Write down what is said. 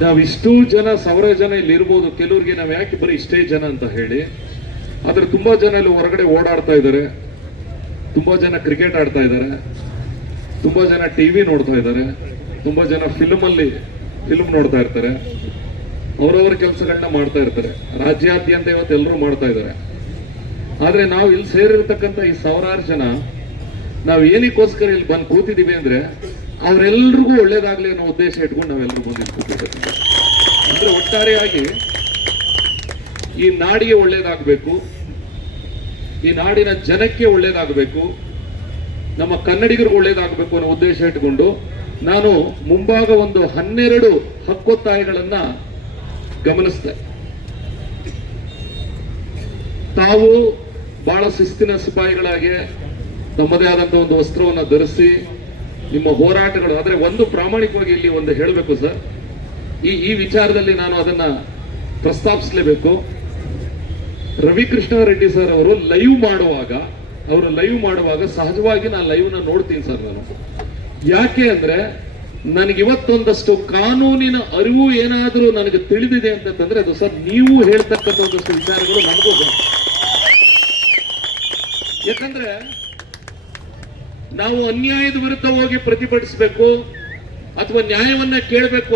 ನಾವ್ ಇಷ್ಟು ಜನ ಸಾವಿರ ಜನ ಇಲ್ಲಿ ಇರ್ಬೋದು. ಕೆಲವ್ರಿಗೆ ನಾವು ಯಾಕೆ ಬರೀ ಇಷ್ಟೇ ಜನ ಅಂತ ಹೇಳಿ, ಆದ್ರೆ ತುಂಬಾ ಜನ ಇಲ್ಲಿ ಹೊರಗಡೆ ಓಡಾಡ್ತಾ ಇದ್ದಾರೆ ತುಂಬಾ ಜನ ಕ್ರಿಕೆಟ್ ಆಡ್ತಾ ಇದ್ದಾರೆ ತುಂಬಾ ಜನ ಟಿವಿ ನೋಡ್ತಾ ಇದ್ದಾರೆ ತುಂಬಾ ಜನ ಫಿಲ್ಮ್ ಅಲ್ಲಿ ಫಿಲ್ಮ್ ನೋಡ್ತಾ ಇರ್ತಾರೆ. ಅವರವರ ಕೆಲಸಗಳನ್ನ ಮಾಡ್ತಾ ಇರ್ತಾರೆ. ರಾಜ್ಯಾದ್ಯಂತ ಇವತ್ತು ಎಲ್ಲರೂ ಮಾಡ್ತಾ ಇದ್ದಾರೆ ಆದ್ರೆ ನಾವು ಇಲ್ಲಿ ಸೇರಿರ್ತಕ್ಕಂಥ ಈ ಸಾವಿರಾರು ಜನ, ನಾವು ಏನಕ್ಕೋಸ್ಕರ ಇಲ್ಲಿ ಬಂದು ಕೂತಿದ್ದೀವಿ ಅಂದ್ರೆ ಅವರೆಲ್ರಿಗೂ ಒಳ್ಳೇದಾಗ್ಲಿ ಅನ್ನೋ ಉದ್ದೇಶ ಇಟ್ಕೊಂಡು ನಾವೆಲ್ಲರೂ ಬಂದು ಅಂದ್ರೆ ಒಟ್ಟಾರೆಯಾಗಿ ಈ ನಾಡಿಗೆ ಒಳ್ಳೇದಾಗಬೇಕು, ಈ ನಾಡಿನ ಜನಕ್ಕೆ ಒಳ್ಳೇದಾಗಬೇಕು, ನಮ್ಮ ಕನ್ನಡಿಗರಿಗೆ ಒಳ್ಳೇದಾಗಬೇಕು ಅನ್ನೋ ಉದ್ದೇಶ ಇಟ್ಕೊಂಡು ನಾನು ಮುಂಭಾಗ ಒಂದು ಹನ್ನೆರಡು ಹಕ್ಕೊತ್ತಾಯಗಳನ್ನ ಗಮನಿಸಿದೆ. ತಾವು ಬಹಳ ಶಿಸ್ತಿನ ಸಿಪಾಯಿಗಳಾಗಿ ತಮ್ಮದೇ ಆದಂತಹ ಒಂದು ವಸ್ತ್ರವನ್ನ ಧರಿಸಿ ನಿಮ್ಮ ಹೋರಾಟಗಳು ಆದ್ರೆ ಒಂದು ಪ್ರಾಮಾಣಿಕವಾಗಿ ಇಲ್ಲಿ ಒಂದು ಹೇಳಬೇಕು ಸರ್ ಈ ಈ ವಿಚಾರದಲ್ಲಿ ನಾನು ಅದನ್ನ ಪ್ರಸ್ತಾಪಿಸಲೇಬೇಕು. ರವಿಕೃಷ್ಣ ರೆಡ್ಡಿ ಸರ್ ಅವರು ಲೈವ್ ಮಾಡುವಾಗ, ಅವರು ಲೈವ್ ಮಾಡುವಾಗ ಸಹಜವಾಗಿ ನಾನು ಲೈವ್ನ ನೋಡ್ತೀನಿ ಸರ್ ನಾನು. ಯಾಕೆ ಅಂದ್ರೆ, ನನಗೆ ಇವತ್ತೊಂದಷ್ಟು ಕಾನೂನಿನ ಅರಿವು ಏನಾದರೂ ನನಗೆ ತಿಳಿದಿದೆ ಅಂತಂದ್ರೆ ಅದು ಸರ್ ನೀವು ಹೇಳ್ತಕ್ಕಂಥ ಒಂದಷ್ಟು ವಿಚಾರಗಳು ನನಗೂ. ಯಾಕಂದ್ರೆ ನಾವು ಅನ್ಯಾಯದ ವಿರುದ್ಧ ಹೋಗಿ ಪ್ರತಿಭಟಿಸಬೇಕು ಅಥವಾ ನ್ಯಾಯವನ್ನ ಕೇಳಬೇಕು